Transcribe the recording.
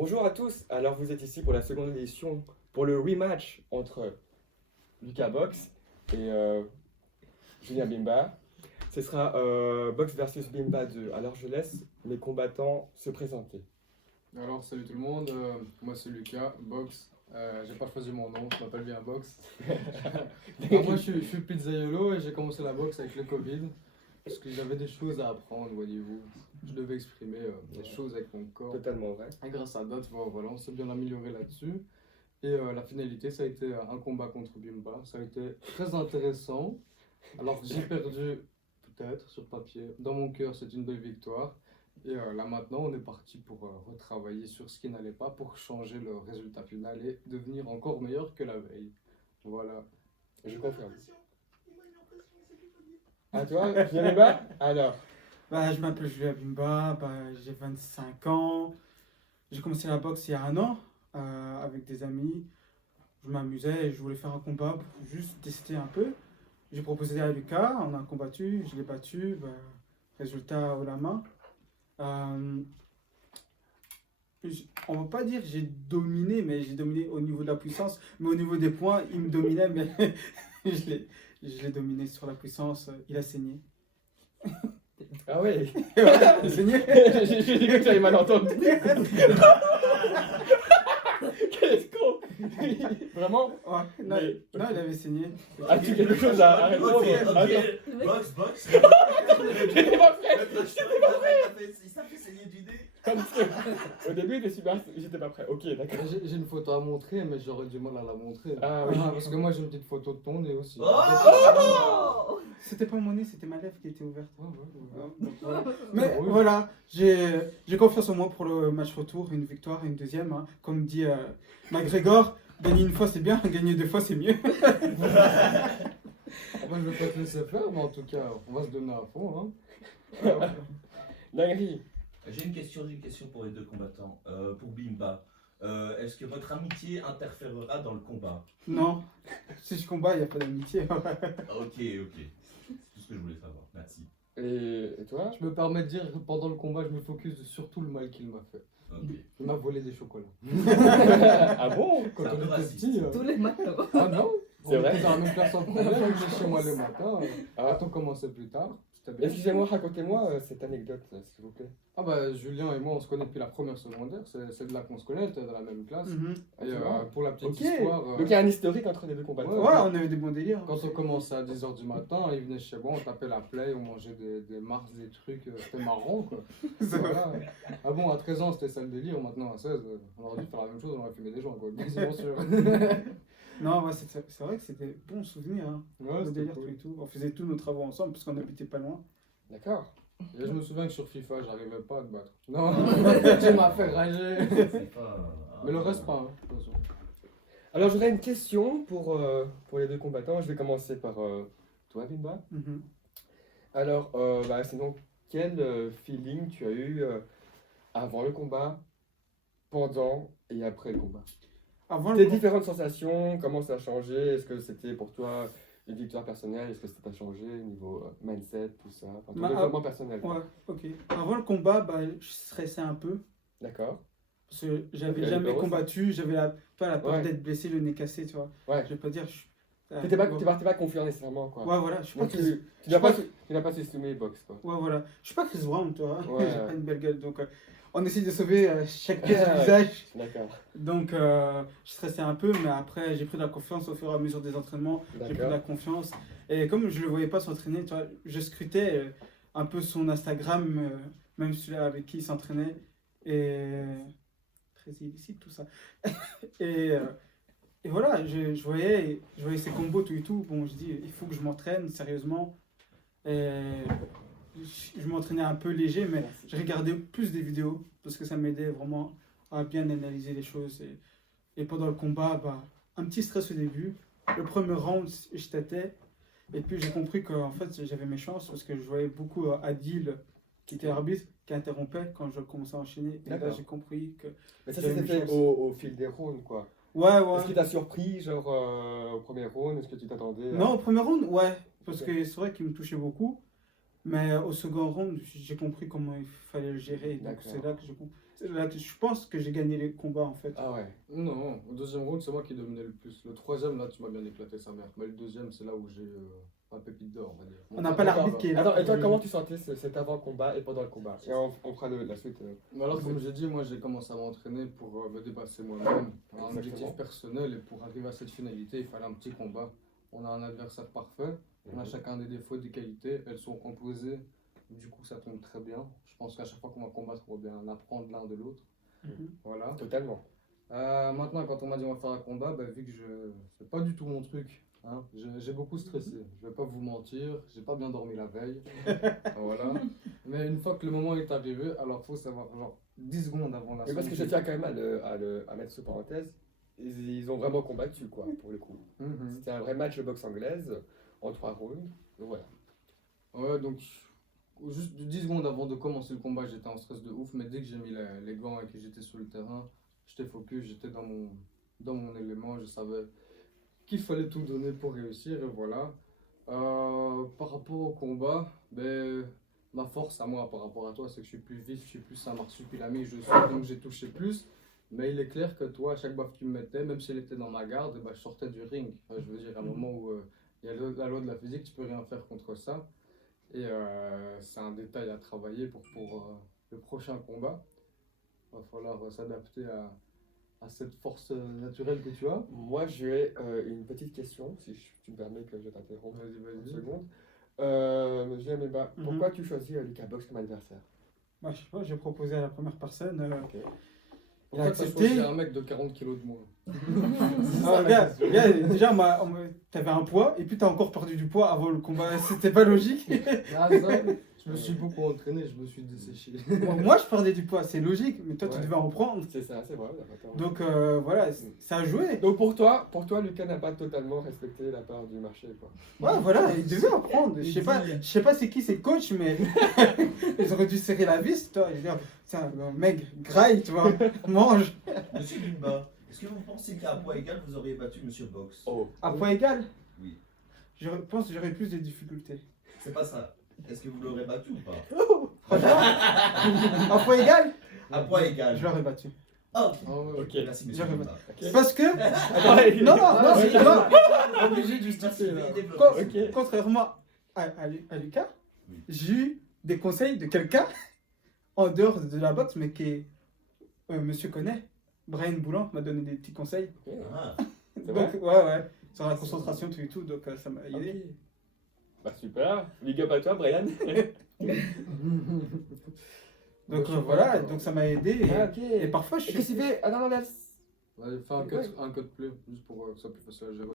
Bonjour à tous, alors vous êtes ici pour la seconde édition, pour le rematch entre Lucas Box et Julien Bimba. Ce sera Box versus Bimba 2. Alors je laisse les combattants se présenter. Alors salut tout le monde, moi c'est Lucas, Box. J'ai pas choisi mon nom, je m'appelle bien Box. Moi je suis pizzaiolo et j'ai commencé la boxe avec le Covid. Parce que j'avais des choses à apprendre, voyez-vous. Je devais exprimer des choses avec mon corps. Totalement vrai. Et grâce à Dot, voilà, on s'est bien amélioré là-dessus. Et la finalité, ça a été un combat contre Bimba. Ça a été très intéressant. Alors j'ai perdu, peut-être, sur papier. Dans mon cœur, c'est une belle victoire. Et là maintenant, on est parti pour retravailler sur ce qui n'allait pas pour changer le résultat final et devenir encore meilleur que la veille. Voilà. Je confirme. À toi, Julien Bimba? Alors, Je m'appelle Julien Bimba, j'ai 25 ans. J'ai commencé la boxe il y a un an avec des amis. Je m'amusais et je voulais faire un combat pour juste tester un peu. J'ai proposé à Lucas, on a combattu, je l'ai battu. Résultat haut la main. On va pas dire j'ai dominé, mais j'ai dominé au niveau de la puissance. Mais au niveau des points, il me dominait, mais je l'ai dominé sur la puissance. Il a saigné. ah ouais, Il a saigné. j'ai dit que j'avais mal entendu. Quel con. Vraiment? Ouais, non, Mais- non, il avait saigné. As-tu quelque chose à répondre? Ok, box. J'étais pas prêt. Il s'est fait saigner du nez. Comme ça. Au début, il était super. J'étais pas prêt. Ok, d'accord. J'ai une photo à montrer, mais j'aurais du mal à la montrer. Ah oui. Parce que moi j'ai une petite photo de ton nez aussi. Oh C'était pas mon nez, c'était ma lèvre qui était ouverte. Ouais. Donc, voilà. Mais Oui. voilà, j'ai confiance en moi pour le match retour, une victoire, une deuxième. Hein. Comme dit McGregor, gagner une fois c'est bien, gagner deux fois c'est mieux. Moi je vais pas te laisser faire, mais en tout cas, on va se donner à fond. Hein. Dinguerie. J'ai une question pour les deux combattants. Pour Bimba, est-ce que votre amitié interférera dans le combat? Non, si je combats, il n'y a pas d'amitié. Ok. C'est tout ce que je voulais savoir. Merci. Et toi? Je me permets de dire que pendant le combat, je me focus sur tout le mal qu'il m'a fait. Ok. Il m'a volé des chocolats. Ah bon? Quand C'est un on peu était raciste. petit. Tous les matins. Ah non? C'est On vrai? était dans la même classe en première, il venait chez moi le matin. Ah. Quand on commençait plus tard, c'était bien. Excusez-moi, racontez-moi cette anecdote, s'il vous plaît. Ah bah Julien et moi on se connaît depuis la première secondaire, c'est de là qu'on se connaît, on était dans la même classe. Mhm. Et pour la petite Ok. histoire, Donc il y a un historique entre les deux combattants. Ouais, on avait des bons délires. quand on commençait à 10h du matin, il venait chez moi, on tapait la play, on mangeait des mars, des trucs, c'était marrant quoi. Voilà. Ah bon, à 13 ans c'était ça le délire, maintenant à 16, on aurait dû faire la même chose, on aurait fumé des gens quoi, quasiment sûr. Non, ouais, c'est vrai que c'était bon souvenir. Hein. Ouais, Le c'était délire, cool. tout et tout. On faisait tous nos travaux ensemble parce qu'on habitait pas loin. D'accord. Et je me souviens que sur FIFA, j'arrivais pas à te battre. Non, tu m'as fait rager. C'est pas. Mais le reste pas, hein, de toute façon. Alors j'aurais une question pour les deux combattants. Je vais commencer par toi, Bimba. Mhm. Alors, sinon, quel feeling tu as eu avant le combat, pendant et après le combat? Avant Tes le différentes sensations, comment ça a changé? Est-ce que c'était pour toi une victoire personnelle? Est-ce que ça t'a changé niveau mindset, tout ça? Enfin, ton Bah, développement personnel. Ouais, ok. Avant le combat, je stressais un peu. D'accord. Parce que j'avais Ok, jamais peur aussi. combattu, j'avais pas la peur Ouais. d'être blessé, le nez cassé, tu vois. Ouais. Je vais pas dire. T'es pas confiant nécessairement, quoi. Ouais, voilà, je suis pas Donc, Chris. tu n'as pas, tu n'as pas sous-estimé les box, quoi. Ouais, voilà. Je suis pas Chris Brown, toi. Ouais. J'ai pas une belle gueule. Donc, on essaie de sauver chaque pièce du Ouais. visage. D'accord. Donc, je stressais un peu, mais après, j'ai pris de la confiance au fur et à mesure des entraînements. J'ai pris de la D'accord. confiance. Et comme je le voyais pas s'entraîner, tu vois, je scrutais un peu son Instagram, même celui avec qui il s'entraînait. Et très illicite tout ça. et, euh, et voilà, je voyais ses combos, tout et tout. Bon, je dis, il faut que je m'entraîne sérieusement. Et je m'entraînais un peu léger, mais Merci. je regardais plus des vidéos parce que ça m'aidait vraiment à bien analyser les choses. Et pendant le combat, un petit stress au début. Le premier round, je tâtais. Et puis j'ai compris qu'en fait, j'avais mes chances parce que je voyais beaucoup Adil, qui était arbitre, qui interrompait quand je commençais à enchaîner. Et là, D'accord. j'ai compris que. Mais ça, J'avais c'était une fait chance. au fil des rounds, quoi. Ouais, ouais. Est-ce qu'il t'a surpris, genre, au premier round? Est-ce que tu t'attendais à- Non, au premier round, ouais. Parce Ok. que c'est vrai qu'il me touchait beaucoup. Mais au second round, j'ai compris comment il fallait le gérer. Donc D'accord. c'est là que j'ai compris. Là, je pense que j'ai gagné les combats en fait. Ah ouais. Non, au deuxième round, c'est moi qui dominais le plus. Le troisième, là, tu m'as bien éclaté sa mère. Mais le deuxième, c'est là où j'ai un pépite d'or, on va dire. On n'a pas l'arbitre qui est là. Attends, et toi, comment tu sentais cet avant-combat et pendant le combat? Et on fera la suite. Mais alors, comme j'ai dit, moi, j'ai commencé à m'entraîner pour me dépasser moi-même. Un Exactement. objectif personnel, et pour arriver à cette finalité, il fallait un petit combat. On a un adversaire parfait, on a chacun des défauts, des qualités, elles sont opposées. Du coup, ça tombe très bien. Je pense qu'à chaque fois qu'on va combattre, on va bien apprendre l'un de l'autre. Mhm. Voilà. Totalement. Maintenant, quand on m'a dit on va faire un combat, bah, vu que c'est pas du tout mon truc, hein, j'ai beaucoup stressé. Je vais pas vous mentir, j'ai pas bien dormi la veille. Voilà. Mais une fois que le moment est arrivé, alors faut savoir, genre 10 secondes avant la Mais parce que je sortie. tiens quand même à mettre ce parenthèse, ils ont vraiment combattu, quoi, pour le coup. Mhm. C'était un vrai match de boxe anglaise en 3 rounds. Donc voilà. Ouais, donc juste 10 secondes avant de commencer le combat, j'étais en stress de ouf, mais dès que j'ai mis les gants et que j'étais sur le terrain, j'étais focus, j'étais dans mon élément, je savais qu'il fallait tout donner pour réussir, et voilà. Par rapport au combat, ben, ma force à moi par rapport à toi, c'est que je suis plus vif, je suis plus un marsupilami, je suis, donc j'ai touché plus. Mais il est clair que toi, à chaque baffe que tu me mettais, même si elle était dans ma garde, ben, je sortais du ring. Enfin, je veux dire, à un moment où il y a la loi de la physique, tu peux rien faire contre ça. Et c'est un détail à travailler pour le prochain combat. Il va falloir s'adapter à cette force naturelle que tu as. Moi, j'ai une petite question, si tu me permets que je t'interrompe Vas-y, une vas-y. seconde. Monsieur Ameba, pourquoi tu choisis Lucas Box comme adversaire? Moi, je sais pas, j'ai proposé à la première personne. Ok. Il a Pourquoi t'as accepté. choisi un mec de 40 kilos de moins? Ah, regarde, déjà, t'avais un poids et puis t'as encore perdu du poids avant le combat. C'était pas logique. Ah, ça, je me suis beaucoup entraîné, je me suis desséché. Moi, je perdais du poids, c'est logique, mais toi, tu Ouais. devais en prendre. C'est ça, c'est vrai. D'accord. Donc voilà, ça a joué. Donc pour toi, Lucas n'a pas totalement respecté la part du marché, quoi. Ouais, voilà, il devait en prendre. Je sais pas c'est qui c'est coach, mais ils auraient dû serrer la vis, toi. Je veux dire, tiens, mec, graille, tu vois, mange. Monsieur Bimba, est-ce que vous pensez qu'à poids égal, vous auriez battu Monsieur Box? Oh. À poids égal, Oui. je pense que j'aurais plus de difficultés. C'est pas ça. Est-ce que vous l'aurez battu ou pas? Franchement, à poids égal, À poids égal. je l'aurais battu. Ah, Ah ouais. Ok. Merci, Monsieur J'aurais Bimba. Parce que, Attends, non, non, Obligé de Merci, justifier là. veuillez développer, Con- s'il vous plaît. contrairement à Lucas, Oui. j'ai eu des conseils de quelqu'un en dehors de la boxe, mais qui est, monsieur connaît, Brian Boulan m'a donné des petits conseils. Ah, C'est Donc, ouais, sur la concentration, tout et tout, donc ça m'a aidé. Ok. Bah super. Big up à toi, Brian. Donc Ouais, voilà, ouais. donc ça m'a aidé. Et, Ah, ok. et parfois, je Qu'est-ce suis. qu'il fait? Ah non, non, là. Allez, fais un cut plus, juste pour que ça soit plus facile à gérer.